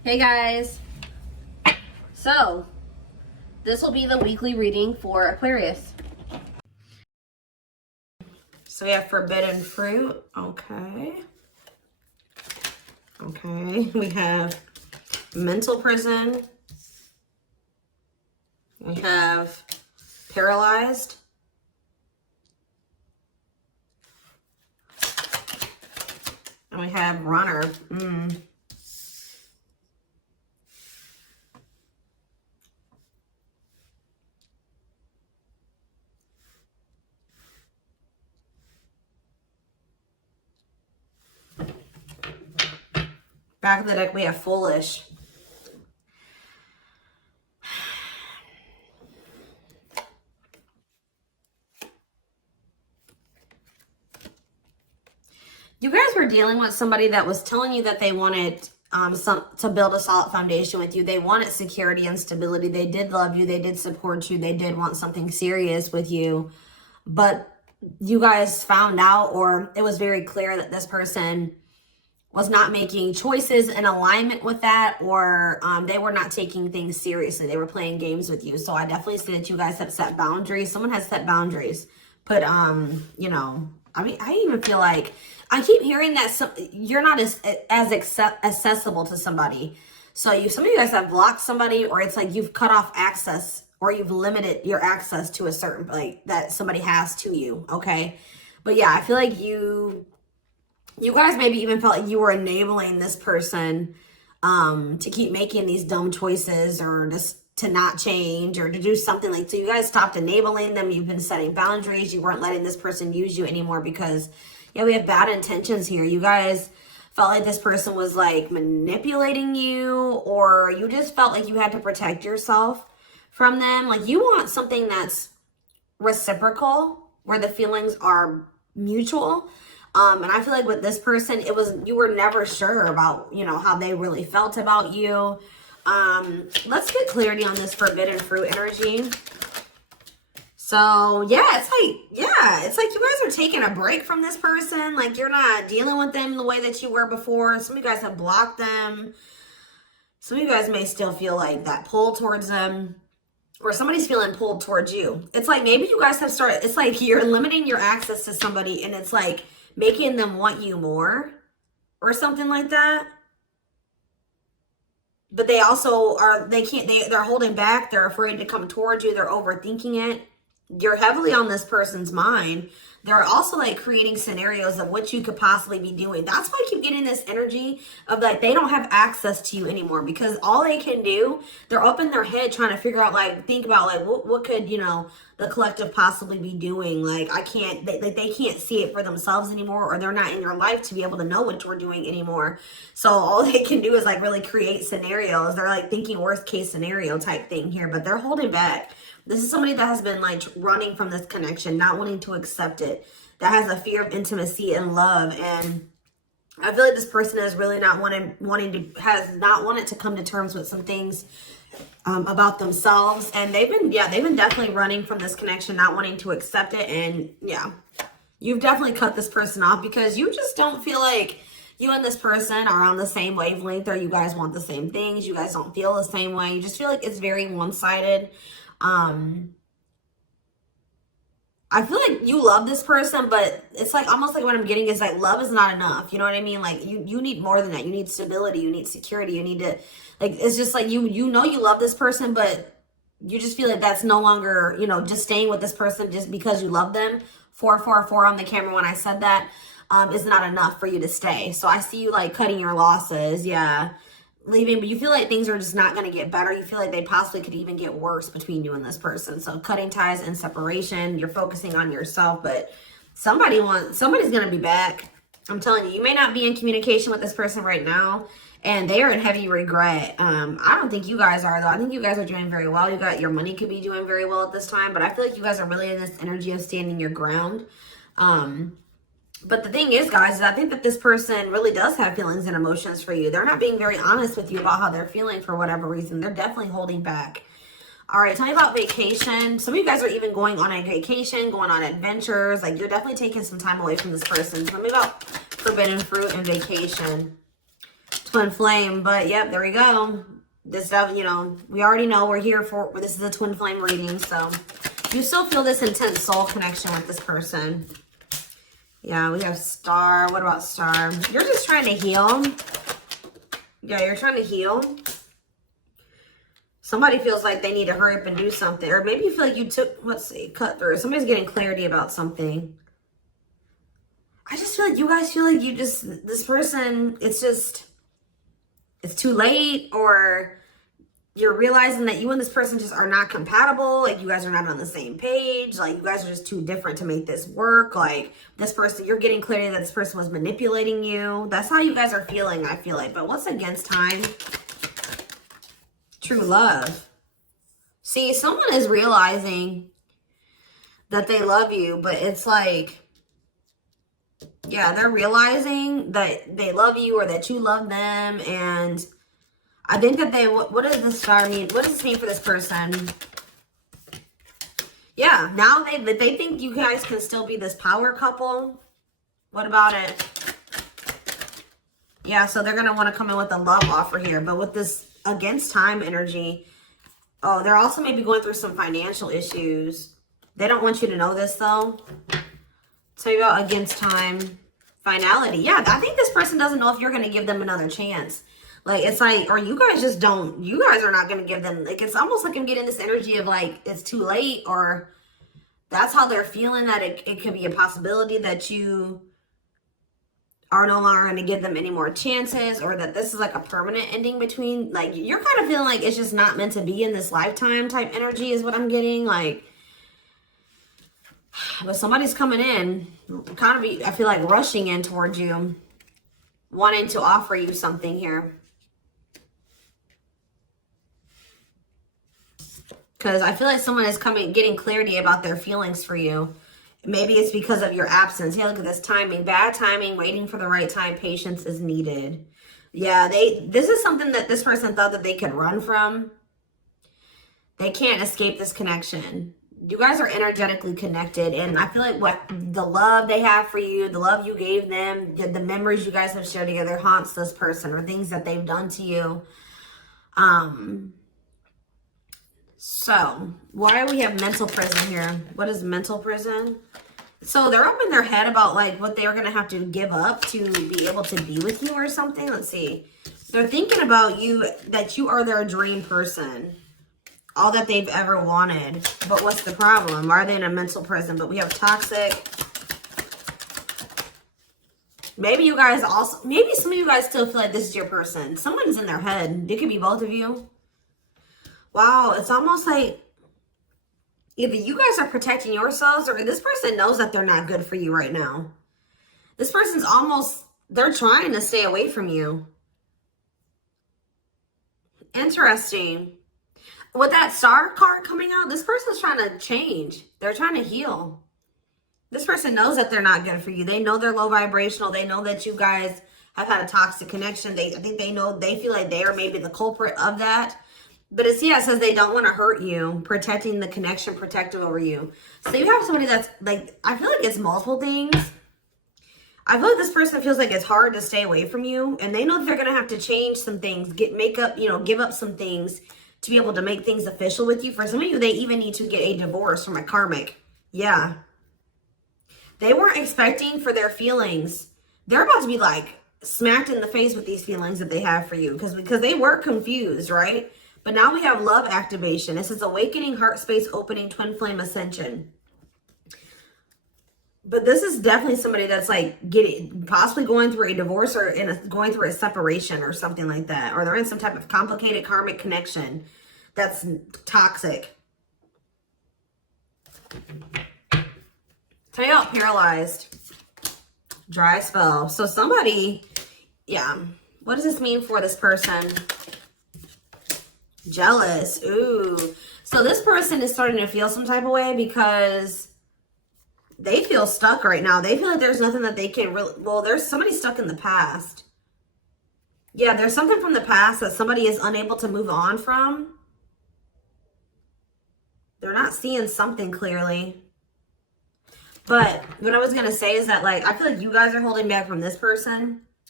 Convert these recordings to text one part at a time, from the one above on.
Hey guys, so this will be the weekly reading for Aquarius. So we have forbidden fruit. Okay. We have mental prison. We have paralyzed. And we have runner. Back of the deck, we have foolish. You guys were dealing with somebody that was telling you that they wanted to build a solid foundation with you. They wanted security and stability. They did love you. They did support you. They did want something serious with you. But you guys found out, or it was very clear that this person was not making choices in alignment with that, or they were not taking things seriously. They were playing games with you. So I definitely see that you guys have set boundaries. Someone has set boundaries. But, you know, I mean, I even feel like I keep hearing that you're not as accessible to somebody. So some of you guys have blocked somebody, or it's like you've cut off access, or you've limited your access to a certain, like, that somebody has to you, okay? But yeah, I feel like you guys maybe even felt like you were enabling this person to keep making these dumb choices, or just to not change, or to do something like, so you guys stopped enabling them. You've been setting boundaries. You weren't letting this person use you anymore because, yeah, we have bad intentions here. You guys felt like this person was like manipulating you, or you just felt like you had to protect yourself from them. Like you want something that's reciprocal, where the feelings are mutual. And I feel like with this person, you were never sure about, you know, how they really felt about you. Let's get clarity on this forbidden fruit energy. So yeah, it's like you guys are taking a break from this person. Like you're not dealing with them the way that you were before. Some of you guys have blocked them. Some of you guys may still feel like that pull towards them, or somebody's feeling pulled towards you. It's like maybe you guys have started, it's like you're limiting your access to somebody, and it's like making them want you more or something like that. But they also are, they're holding back. They're afraid to come towards you. They're overthinking it. You're heavily on this person's mind. They're also like creating scenarios of what you could possibly be doing. That's why I keep getting this energy of like they don't have access to you anymore, because all they can do, they're up in their head trying to figure out, like, think about like what could, you know, the collective possibly be doing. Like they can't see it for themselves anymore, or they're not in your life to be able to know what you're doing anymore. So all they can do is like really create scenarios. They're like thinking worst case scenario type thing here, but they're holding back. This is somebody that has been like running from this connection, not wanting to accept it, that has a fear of intimacy and love. And I feel like this person is really not has not wanted to come to terms with some things about themselves. And they've been definitely running from this connection, not wanting to accept it. And yeah, you've definitely cut this person off because you just don't feel like you and this person are on the same wavelength, or you guys want the same things. You guys don't feel the same way. You just feel like it's very one-sided. I feel like you love this person, but it's like almost like what I'm getting is like love is not enough. You know what I mean? Like you need more than that. You need stability. You need security. You need to, like, it's just like you know you love this person, but you just feel like that's no longer, you know, just staying with this person just because you love them. 444 on the camera when I said that is not enough for you to stay. So I see you like cutting your losses. Yeah. Leaving, but you feel like things are just not going to get better. You feel like they possibly could even get worse between you and this person. So cutting ties and separation. You're focusing on yourself, but somebody's going to be back. I'm telling you, you may not be in communication with this person right now, and they are in heavy regret. I don't think you guys are, though. I think you guys are doing very well. Your money could be doing very well at this time, but I feel like you guys are really in this energy of standing your ground. But the thing is, guys, is I think that this person really does have feelings and emotions for you. They're not being very honest with you about how they're feeling for whatever reason. They're definitely holding back. All right, tell me about vacation. Some of you guys are even going on a vacation, going on adventures. Like, you're definitely taking some time away from this person. Tell me about forbidden fruit and vacation. Twin flame. But yep, there we go. This stuff, you know, we already know we're here for, this is a twin flame reading. So you still feel this intense soul connection with this person. Yeah, we have Star. What about Star? You're just trying to heal. Yeah, you're trying to heal. Somebody feels like they need to hurry up and do something. Or maybe you feel like you took, let's see, cut through. Somebody's getting clarity about something. I just feel like you guys feel like you just, this person, it's just, it's too late, or you're realizing that you and this person just are not compatible. Like, you guys are not on the same page. Like, you guys are just too different to make this work. Like, this person, you're getting clarity that this person was manipulating you. That's how you guys are feeling, I feel like. But what's against time? True love. See, someone is realizing that they love you, but it's like, yeah, they're realizing that they love you or that you love them. And I think that they, what does this star mean? What does this mean for this person? Yeah, now they think you guys can still be this power couple. What about it? Yeah, so they're going to want to come in with a love offer here. But with this against time energy, oh, they're also maybe going through some financial issues. They don't want you to know this, though. Tell you about against time, finality. Yeah, I think this person doesn't know if you're going to give them another chance. Like, it's like, or you guys just don't, you guys are not going to give them, like, it's almost like I'm getting this energy of like, it's too late, or that's how they're feeling, that it could be a possibility that you are no longer going to give them any more chances, or that this is like a permanent ending between, like, you're kind of feeling like it's just not meant to be in this lifetime type energy is what I'm getting. Like, but somebody's coming in, kind of, I feel like rushing in towards you, wanting to offer you something here. Because I feel like someone is getting clarity about their feelings for you. Maybe it's because of your absence. Yeah, look at this timing. Bad timing, waiting for the right time. Patience is needed. Yeah, this is something that this person thought that they could run from. They can't escape this connection. You guys are energetically connected, and I feel like what the love they have for you, the love you gave them, the memories you guys have shared together haunts this person, or things that they've done to you. So why do we have mental prison here? What is mental prison? So they're up in their head about like what they're going to have to give up to be able to be with you or something. Let's see. They're thinking about you, that you are their dream person. All that they've ever wanted. But what's the problem? Why are they in a mental prison? But we have toxic. Maybe you guys also, maybe some of you guys still feel like this is your person. Someone's in their head. It could be both of you. Wow, it's almost like either you guys are protecting yourselves, or this person knows that they're not good for you right now. This person's almost, they're trying to stay away from you. Interesting. With that star card coming out, this person's trying to change. They're trying to heal. This person knows that they're not good for you. They know they're low vibrational. They know that you guys have had a toxic connection. I think they know, they feel like they are maybe the culprit of that. But it's, yeah, it says they don't want to hurt you, protecting the connection, protective over you. So you have somebody that's like, I feel like it's multiple things. I feel like this person feels like it's hard to stay away from you, and they know that they're going to have to change some things, give up some things to be able to make things official with you. For some of you, they even need to get a divorce from a karmic. Yeah. They weren't expecting for their feelings. They're about to be like smacked in the face with these feelings that they have for you, because they were confused, right? But now we have love activation. This is awakening, heart space opening, twin flame ascension. But this is definitely somebody that's like possibly going through a divorce, or going through a separation or something like that. Or they're in some type of complicated karmic connection that's toxic. Tell you how paralyzed. Dry spell. So somebody, yeah. What does this mean for this person? Jealous. Ooh. So this person is starting to feel some type of way because they feel stuck right now. They feel like there's nothing that they can really, well, there's somebody stuck in the past. Yeah, there's something from the past that somebody is unable to move on from. They're not seeing something clearly. But what I was going to say is that, like, I feel like you guys are holding back from this person.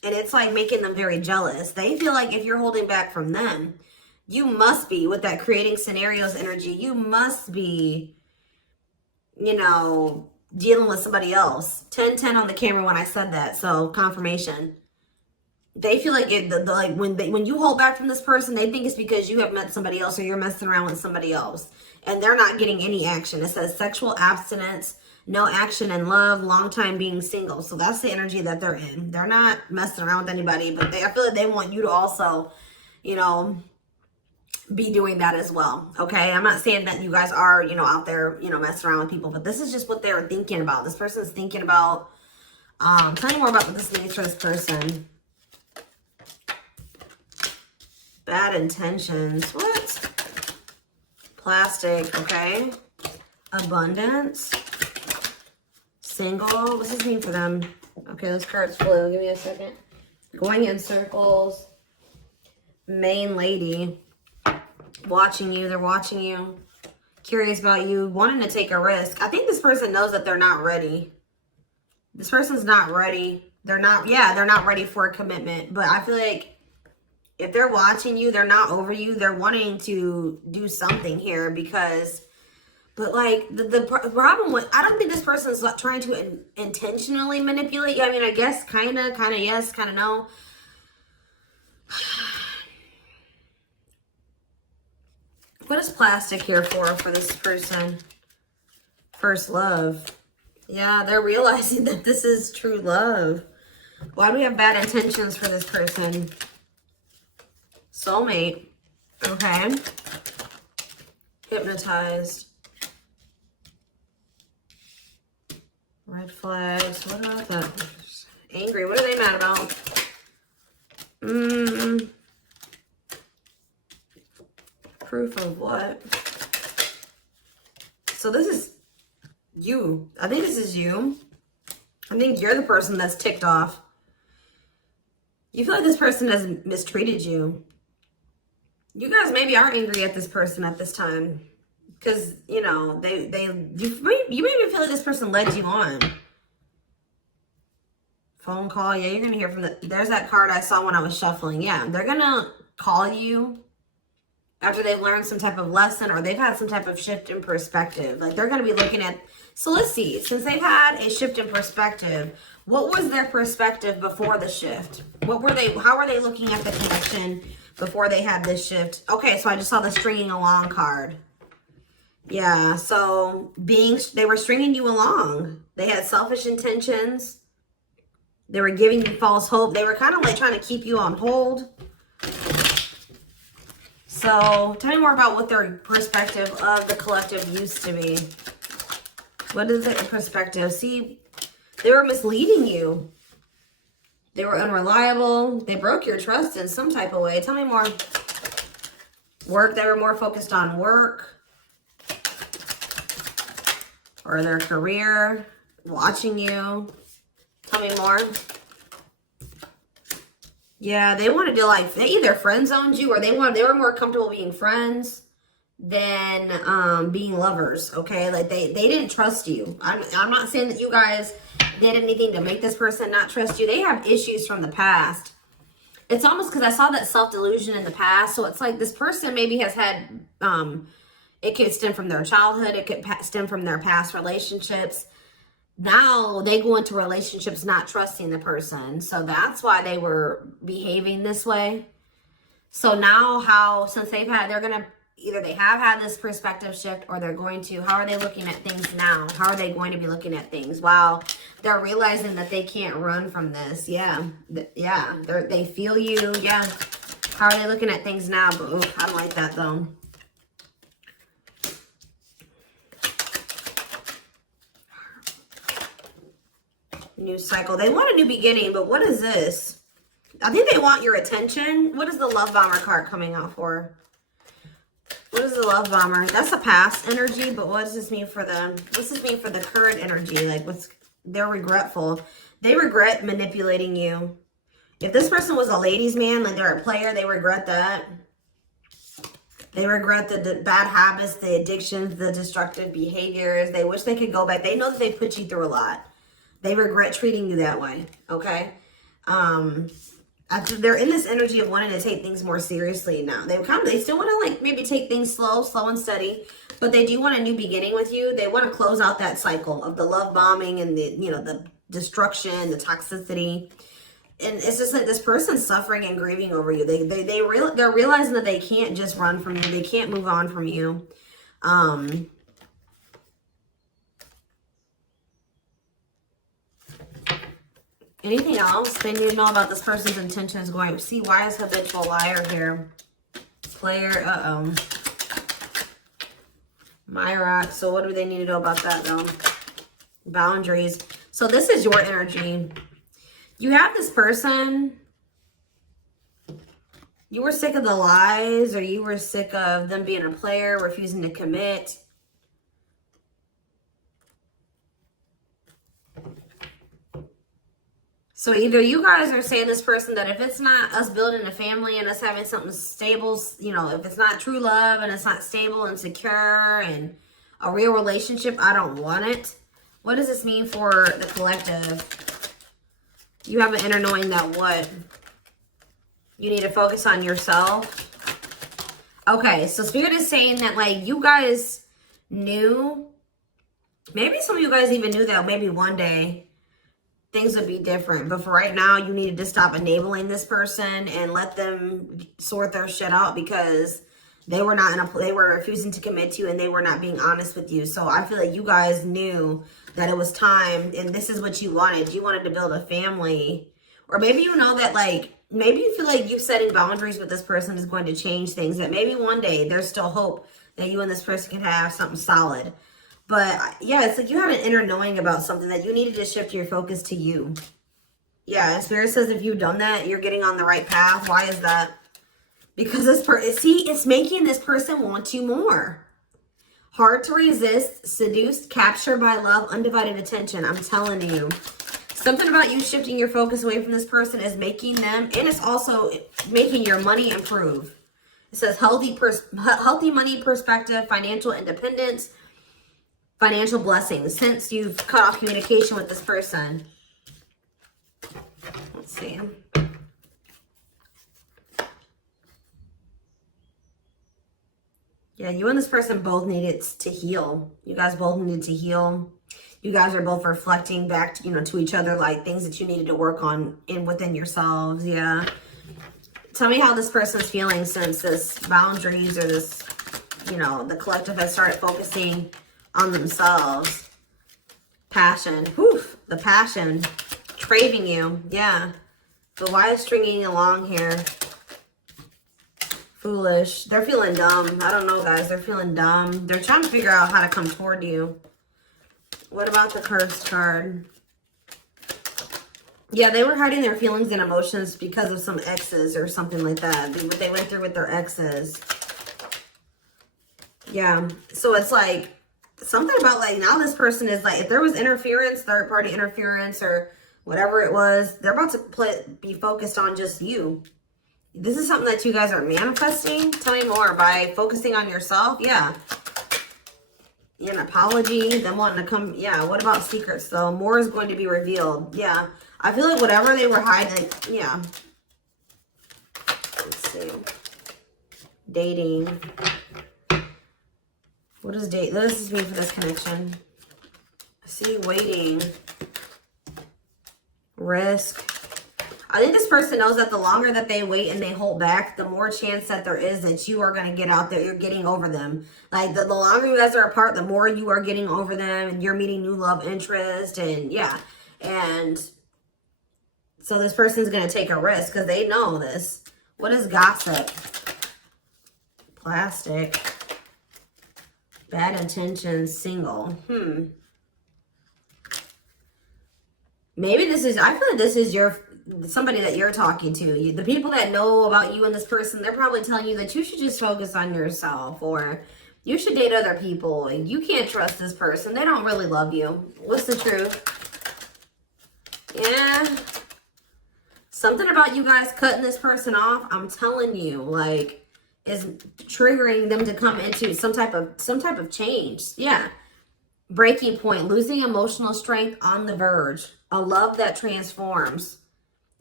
And it's like making them very jealous. They feel like if you're holding back from them, you must be, with that creating scenarios energy, you must be, you know, dealing with somebody else. 10-10 on the camera when I said that. So confirmation. They feel like like when you hold back from this person, they think it's because you have met somebody else or you're messing around with somebody else. And they're not getting any action. It says sexual abstinence, no action in love, long time being single. So that's the energy that they're in. They're not messing around with anybody, but I feel like they want you to also, you know, be doing that as well. Okay, I'm not saying that you guys are, you know, out there, you know, messing around with people, but this is just what they're thinking about. This person's thinking about. Tell me more about what this means for this person. Bad intentions. What? Plastic. Okay. Abundance. Single. What's this mean for them? Okay, those cards flew. Give me a second. Going in circles. Main lady. Watching you. They're watching you. Curious about you. Wanting to take a risk. I think this person knows that they're not ready. This person's not ready. They're not, yeah, they're not ready for a commitment. But I feel like if they're watching you, they're not over you. They're wanting to do something here because, but like the problem with, I don't think this person's trying to intentionally manipulate you. I mean, I guess kind of yes, kind of no. What is plastic here for this person? First love. Yeah, they're realizing that this is true love. Why do we have bad intentions for this person? Soulmate. Okay. Hypnotized. Red flags. What about that? Angry. What are they mad about? Proof of what? So this is you. I think this is you. I think you're the person that's ticked off. You feel like this person has mistreated you. You guys maybe are angry at this person at this time. Because, you know, you maybe feel like this person led you on. Phone call. Yeah, you're going to hear from there's that card I saw when I was shuffling. Yeah, they're going to call you after they've learned some type of lesson or they've had some type of shift in perspective. Like they're going to be looking at, so let's see, since they've had a shift in perspective, what was their perspective before the shift? How were they looking at the connection before they had this shift? Okay, so I just saw the stringing along card. Yeah, so they were stringing you along. They had selfish intentions. They were giving you false hope. They were kind of like trying to keep you on hold. So tell me more about what their perspective of the collective used to be. What is their perspective? See, they were misleading you. They were unreliable. They broke your trust in some type of way. Tell me more. Work. They were more focused on work or their career. Watching you. Tell me more. Yeah, they wanted to like, they either friend zoned you or they were more comfortable being friends than being lovers, okay? Like they didn't trust you. I'm not saying that you guys did anything to make this person not trust you. They have issues from the past. It's almost because I saw that self-delusion in the past. So it's like this person maybe has had, it could stem from their childhood. It could stem from their past relationships. Now they go into relationships not trusting the person. So that's why they were behaving this way. So now since they're going to, either they have had this perspective shift or they're going to, how are they looking at things now? How are they going to be looking at things? Wow. They're realizing that they can't run from this. Yeah. Yeah. They feel you. Yeah. How are they looking at things now? But ooh, I don't like that though. New cycle. They want a new beginning, but what is this? I think they want your attention. What is the love bomber card coming out for? What is the love bomber? That's a past energy, but what does this mean for them? What's this mean for the current energy? Like they're regretful. They regret manipulating you. If this person was a ladies' man, like they're a player, they regret that. They regret the bad habits, the addictions, the destructive behaviors. They wish they could go back. They know that they put you through a lot. They regret treating you that way, okay? They're in this energy of wanting to take things more seriously now. They still want to like maybe take things slow and steady, but they do want a new beginning with you. They want to close out that cycle of the love bombing and the, you know, the destruction, the toxicity. And it's just like this person's suffering and grieving over you. They're realizing that they can't just run from you. They can't move on from you. Anything else they need to know about this person's intentions going? See, why is habitual liar here? Player, Myra. So what do they need to know about that though? Boundaries. So this is your energy. You have this person. You were sick of the lies, or you were sick of them being a player, refusing to commit. So either you guys are saying this person that if it's not us building a family and us having something stable, you know, if it's not true love and it's not stable and secure and a real relationship, I don't want it. What does this mean for the collective? You have an inner knowing that what? You need to focus on yourself. Okay, so Spirit is saying that like you guys knew, maybe some of you guys even knew that maybe one day things would be different. But for right now, you needed to stop enabling this person and let them sort their shit out because they were not they were refusing to commit to you and they were not being honest with you. So I feel like you guys knew that it was time and this is what you wanted. You wanted to build a family. Or maybe you know that like, maybe you feel like you setting boundaries with this person is going to change things. That maybe one day there's still hope that you and this person can have something solid. But yeah, it's like you had an inner knowing about something that you needed to shift your focus to you. Yeah, and Spirit says if you've done that, you're getting on the right path. Why is that? Because this person, see, it's making this person want you more. Hard to resist, seduced, captured by love, undivided attention. I'm telling you. Something about you shifting your focus away from this person is making them, and it's also making your money improve. It says healthy money perspective, financial independence, financial blessings since you've cut off communication with this person. Let's see. Yeah, you and this person both needed to heal. You guys both needed to heal. You guys are both reflecting back to, you know, to each other, like things that you needed to work on within yourselves. Yeah. Tell me how this person's feeling since this boundaries or this, you know, the collective has started focusing on themselves. Passion. Whew, the passion. Craving you. Yeah. But why is stringing along here? Foolish. They're feeling dumb. I don't know, guys. They're feeling dumb. They're trying to figure out how to come toward you. What about the cursed card? Yeah, they were hiding their feelings and emotions because of some exes or something like that. They went through with their exes. Yeah. So it's like something about like now this person is like, if there was interference, third party interference or whatever it was, they're about to be focused on just you. This is something that you guys are manifesting. Tell me more. By focusing on yourself. Yeah. An apology, them wanting to come. Yeah, what about secrets though? More is going to be revealed. Yeah, I feel like whatever they were hiding, yeah. Let's see. Dating. What does date? What does this mean for this connection? I see waiting. Risk. I think this person knows that the longer that they wait and they hold back, the more chance that there is that you are going to get out there. You're getting over them. Like the longer you guys are apart, the more you are getting over them and you're meeting new love interest. And yeah. And so this person's going to take a risk because they know this. What is gossip? Plastic. Bad intentions. Single. Maybe this is, I feel like this is somebody that you're talking to. The people that know about you and this person, they're probably telling you that you should just focus on yourself or you should date other people. You can't trust this person. They don't really love you. What's the truth? Yeah. Something about you guys cutting this person off, I'm telling you, like, is triggering them to come into some type of change. Yeah. Breaking point, losing emotional strength on the verge, a love that transforms.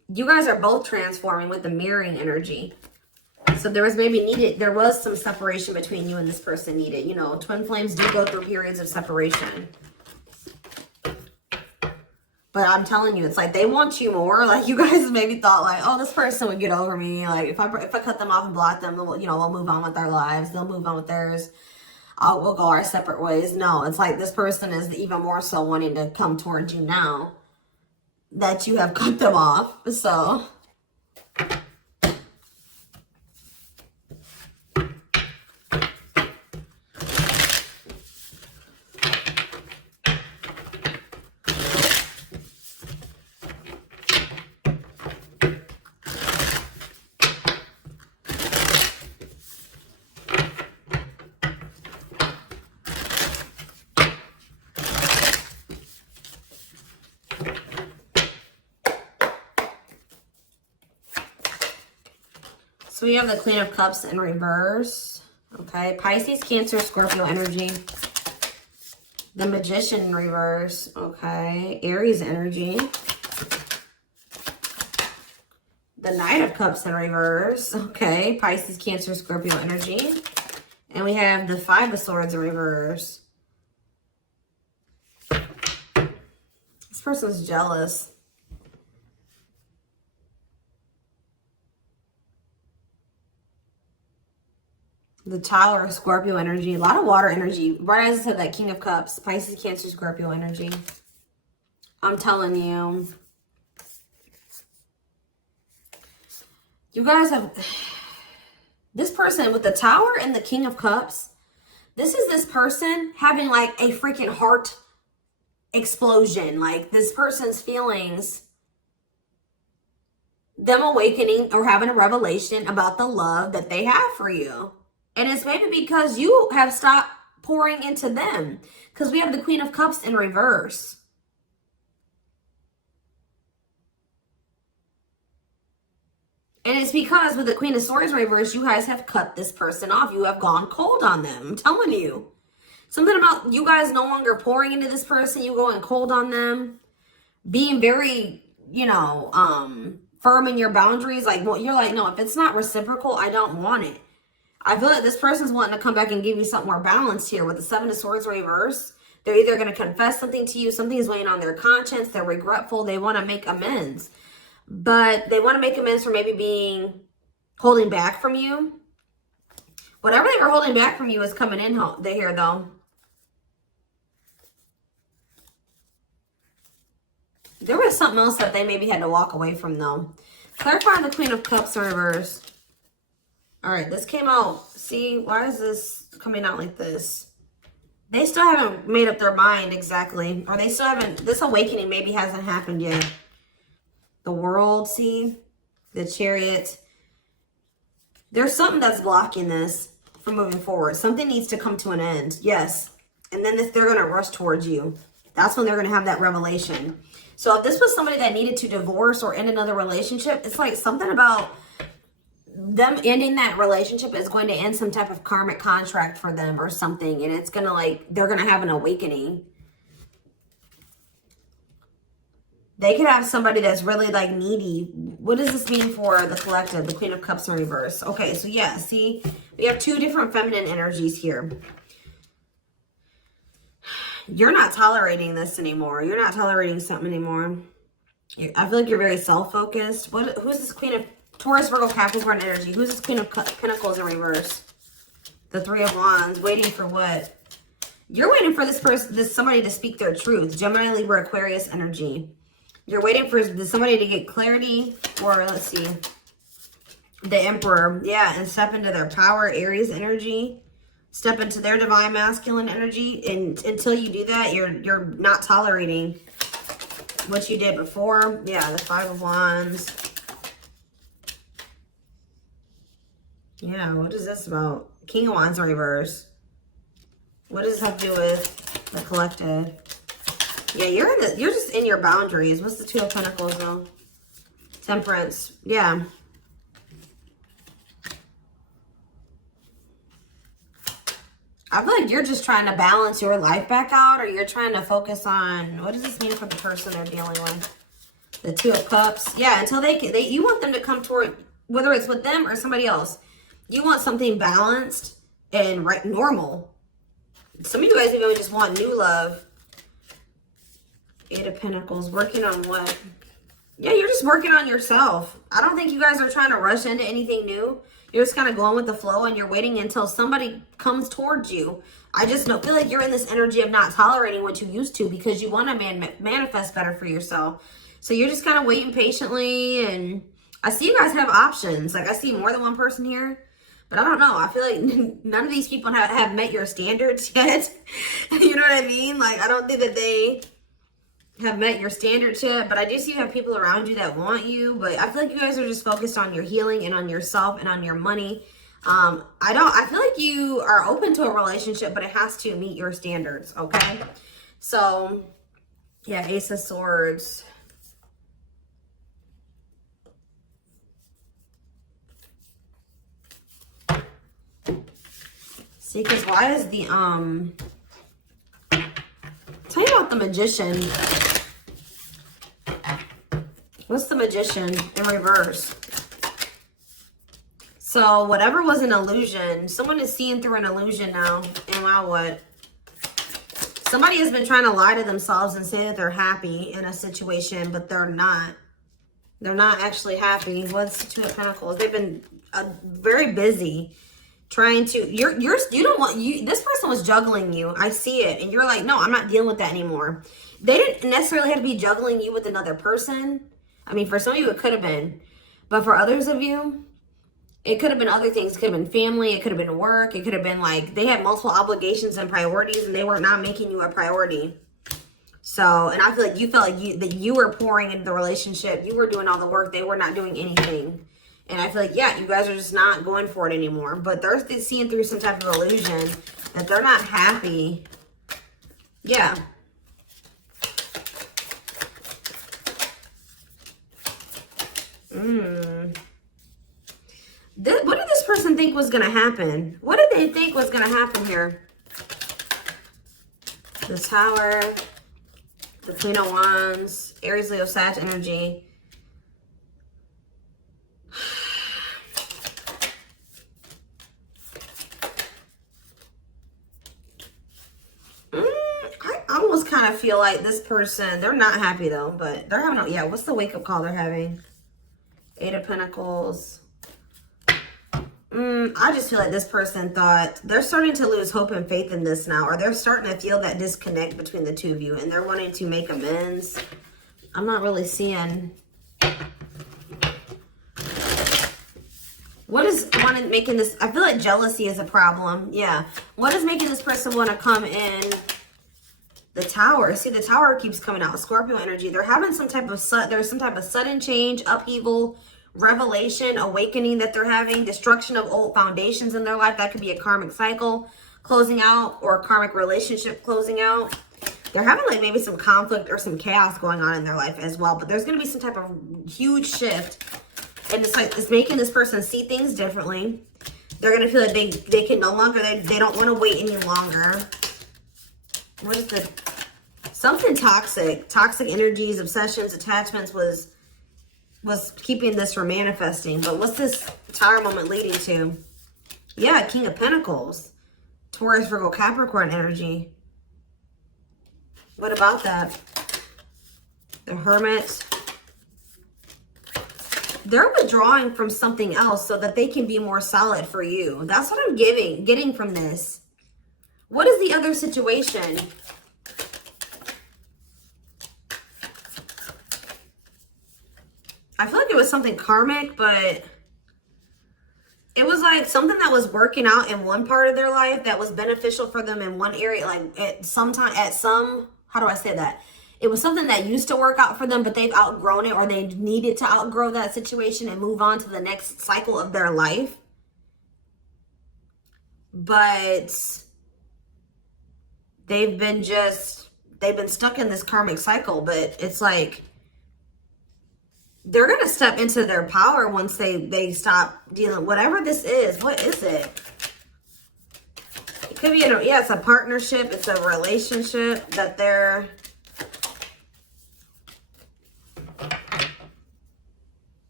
You guys are both transforming with the mirroring energy. So there was some separation between you and this person needed. You know, twin flames do go through periods of separation. But I'm telling you, it's like they want you more. Like you guys maybe thought like, oh, this person would get over me. Like if I cut them off and block them, you know, we'll move on with our lives. They'll move on with theirs. We'll go our separate ways. No, it's like this person is even more so wanting to come towards you now that you have cut them off. So So we have the Queen of Cups in reverse. Okay. Pisces, Cancer, Scorpio energy. The Magician in reverse. Okay. Aries energy. The Knight of Cups in reverse. Okay. Pisces, Cancer, Scorpio energy. And we have the Five of Swords in reverse. This person's jealous. The Tower of Scorpio energy. A lot of water energy. Right as I said, that King of Cups. Pisces, Cancer, Scorpio energy. I'm telling you. You guys have... This person with the Tower and the King of Cups. This is this person having like a freaking heart explosion. Like this person's feelings. Them awakening or having a revelation about the love that they have for you. And it's maybe because you have stopped pouring into them. Because we have the Queen of Cups in reverse. And it's because with the Queen of Swords in reverse, you guys have cut this person off. You have gone cold on them. I'm telling you. Something about you guys no longer pouring into this person. You going cold on them. Being very, you know, firm in your boundaries. Like, well, you're like, no, if it's not reciprocal, I don't want it. I feel like this person's wanting to come back and give you something more balanced here with the Seven of Swords reverse. They're either going to confess something to you, something is weighing on their conscience, they're regretful, they want to make amends. But they want to make amends for maybe holding back from you. Whatever they were holding back from you is coming in here though. There was something else that they maybe had to walk away from though. Clarifying the Queen of Cups in reverse. All right, this came out. See, why is this coming out like this? They still haven't made up their mind exactly. Or they still haven't, this awakening maybe hasn't happened yet. The World, see? The Chariot. There's something that's blocking this from moving forward. Something needs to come to an end. Yes. And then if they're going to rush towards you, that's when they're going to have that revelation. So if this was somebody that needed to divorce or end another relationship, it's like something about them ending that relationship is going to end some type of karmic contract for them or something. And it's going to like, they're going to have an awakening. They could have somebody that's really like needy. What does this mean for the collective? The Queen of Cups in reverse. Okay, so yeah, see, we have two different feminine energies here. You're not tolerating this anymore. You're not tolerating something anymore. I feel like you're very self-focused. Who's this Queen of Taurus, Virgo, Capricorn energy? Who's this Queen of Pentacles in reverse? The Three of Wands. Waiting for what? You're waiting for somebody to speak their truth. Gemini, Libra, Aquarius energy. You're waiting for somebody to get clarity, or let's see, the Emperor. Yeah, and step into their power. Aries energy. Step into their divine masculine energy. And until you do that, you're not tolerating what you did before. Yeah, the Five of Wands. Yeah, what is this about? King of Wands in reverse. What does this have to do with the collective? Yeah, you're just in your boundaries. What's the Two of Pentacles though? Temperance. Yeah. I feel like you're just trying to balance your life back out, or you're trying to focus on, what does this mean for the person they're dealing with? The Two of Cups. Yeah, until you want them to come toward, whether it's with them or somebody else. You want something balanced and normal. Some of you guys even just want new love. Eight of Pentacles. Working on what? Yeah, you're just working on yourself. I don't think you guys are trying to rush into anything new. You're just kind of going with the flow and you're waiting until somebody comes towards you. I just feel like you're in this energy of not tolerating what you used to because you want to manifest better for yourself. So you're just kind of waiting patiently. And I see you guys have options. Like I see more than one person here. But I don't know. I feel like none of these people have met your standards yet. You know what I mean? Like I don't think that they have met your standards yet, but I do see you have people around you that want you, but I feel like you guys are just focused on your healing and on yourself and on your money. I feel like you are open to a relationship, but it has to meet your standards, okay? So, yeah, Ace of Swords. See, because why is the, tell me about the Magician. What's the Magician in reverse? So whatever was an illusion, someone is seeing through an illusion now. And now what? Somebody has been trying to lie to themselves and say that they're happy in a situation, but they're not. They're not actually happy. What's the Two of Pentacles? They've been very busy trying to, this person was juggling you. I see it. And you're like, no, I'm not dealing with that anymore. They didn't necessarily have to be juggling you with another person. I mean, for some of you, it could have been. But for others of you, it could have been other things. It could have been family. It could have been work. It could have been like they had multiple obligations and priorities and they were not making you a priority. So, and I feel like you felt like that you were pouring into the relationship. You were doing all the work. They were not doing anything. And I feel like, yeah, you guys are just not going for it anymore. But they're seeing through some type of illusion that they're not happy. Yeah. What did this person think was going to happen? What did they think was going to happen here? The Tower, the Queen of Wands, Aries, Leo, Sag energy. I almost kind of feel like this person, they're not happy though, but they're having, yeah, what's the wake-up call they're having? Eight of Pentacles. I just feel like this person thought they're starting to lose hope and faith in this now, or they're starting to feel that disconnect between the two of you and they're wanting to make amends. I'm not really seeing what is making this. I feel like jealousy is a problem. Yeah. What is making this person want to come in? The Tower. See, the Tower keeps coming out. Scorpio energy. They're having some type of sudden change, upheaval, revelation, awakening that they're having, destruction of old foundations in their life. That could be a karmic cycle closing out or a karmic relationship closing out. They're having like maybe some conflict or some chaos going on in their life as well. But there's going to be some type of huge shift. And it's like, it's making this person see things differently. They're going to feel like they can no longer, they don't want to wait any longer. What is the, something toxic energies, obsessions, attachments was keeping this from manifesting. But what's this Tower moment leading to? Yeah, King of Pentacles. Taurus, Virgo, Capricorn energy. What about that? The Hermit. They're withdrawing from something else so that they can be more solid for you. That's what I'm getting from this. What is the other situation? I feel like it was something karmic, but it was like something that was working out in one part of their life that was beneficial for them in one area. Like how do I say that? It was something that used to work out for them, but they've outgrown it, or they needed to outgrow that situation and move on to the next cycle of their life. But they've been stuck in this karmic cycle. But it's like they're going to step into their power once they stop dealing, whatever this is. What is it? It could be, yeah, it's a partnership. It's a relationship that they're,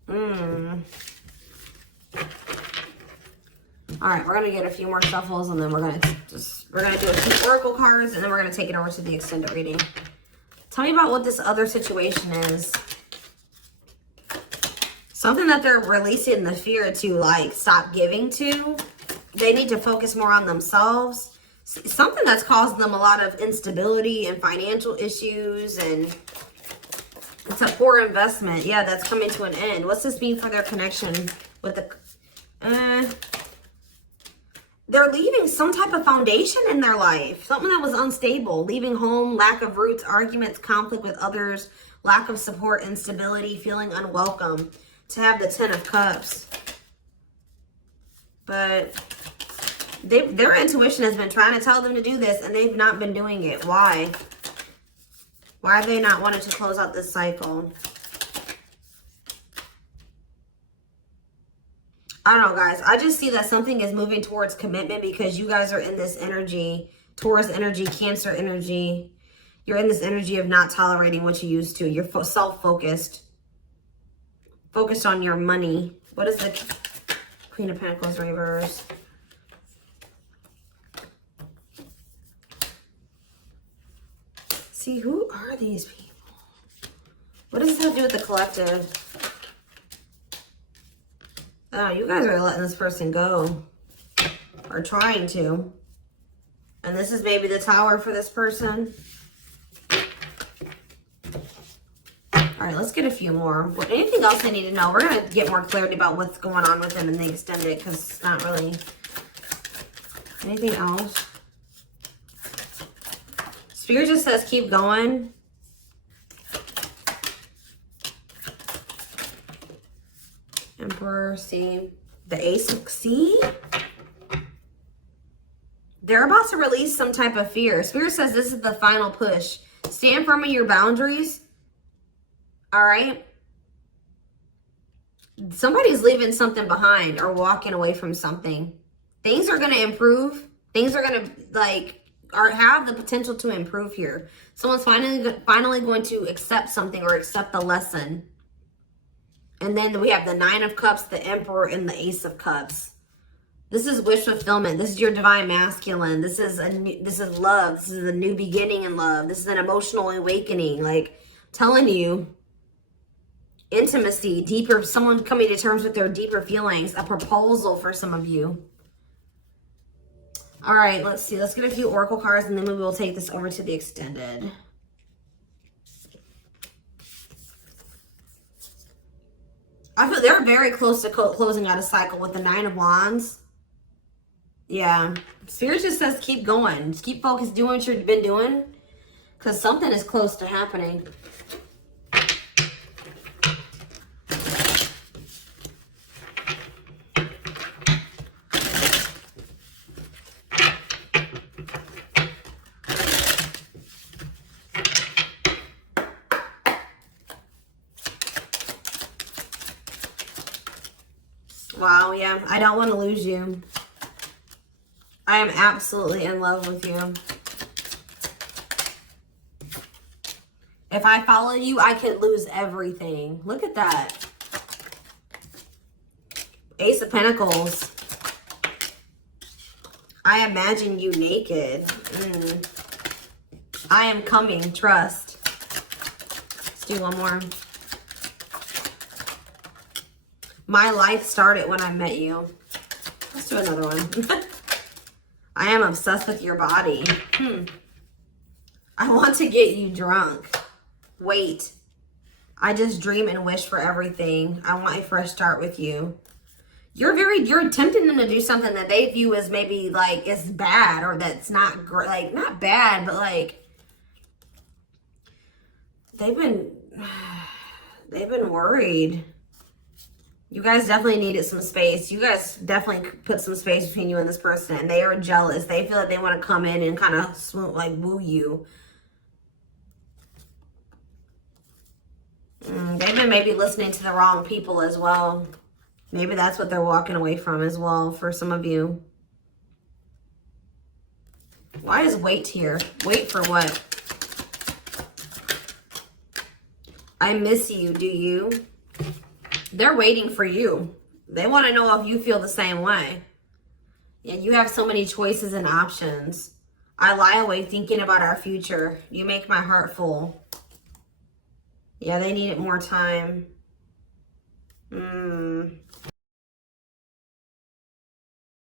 All right, we're gonna get a few more shuffles, and then we're gonna do a few oracle cards, and then we're gonna take it over to the extended reading. Tell me about what this other situation is. Something that they're releasing the fear to, like, stop giving to. They need to focus more on themselves. Something that's causing them a lot of instability and financial issues, and it's a poor investment. Yeah, that's coming to an end. What's this mean for their connection with the... They're leaving some type of foundation in their life. Something that was unstable. Leaving home, lack of roots, arguments, conflict with others, lack of support, instability, feeling unwelcome. To have the 10 of Cups. But their intuition has been trying to tell them to do this, and they've not been doing it. Why? Why have they not wanted to close out this cycle? I don't know, guys. I just see that something is moving towards commitment because you guys are in this energy, Taurus energy, Cancer energy. You're in this energy of not tolerating what you used to. You're self-focused. Focused on your money. What is the Queen of Pentacles reverse? See, who are these people? What does this have to do with the collective? Oh, you guys are letting this person go. Or trying to. And this is maybe the Tower for this person. All right, let's get a few more. Anything else I need to know? We're going to get more clarity about what's going on with them in the extended because it's not really... Anything else? Spirit just says keep going. Emperor, see? The Ace of... See? They're about to release some type of fear. Spirit says this is the final push. Stand firm in your boundaries. All right? Somebody's leaving something behind or walking away from something. Things are going to improve. Things are going to, like, have the potential to improve here. Someone's finally going to accept something or accept the lesson. And then we have the Nine of Cups, the Emperor, and the Ace of Cups. This is wish fulfillment. This is your divine masculine. This is love. This is a new beginning in love. This is an emotional awakening. Like, telling you, intimacy, deeper, someone coming to terms with their deeper feelings, a proposal for some of you. All right, let's see. Let's get a few oracle cards, and then we will take this over to the extended. I feel they're very close to closing out a cycle with the Nine of Wands. Yeah. Spirit just says keep going. Just keep focused, doing what you've been doing. Because something is close to happening. Wow, yeah. I don't want to lose you. I am absolutely in love with you. If I follow you, I could lose everything. Look at that. Ace of Pentacles. I imagine you naked. I am coming. Trust. Let's do one more. My life started when I met you. Let's do another one. I am obsessed with your body. I want to get you drunk. Wait. I just dream and wish for everything. I want a fresh start with you. You're tempting them to do something that they view as maybe like is bad or that's not great. Like, not bad, but like they've been worried. You guys definitely needed some space. You guys definitely put some space between you and this person. And they are jealous. They feel like they want to come in and kind of swoon, like woo you. They've been maybe listening to the wrong people as well. Maybe that's what they're walking away from as well for some of you. Why is wait here? Wait for what? I miss you. Do you? They're waiting for you. They want to know if you feel the same way. Yeah, you have so many choices and options. I lie awake thinking about our future. You make my heart full. Yeah, they needed more time.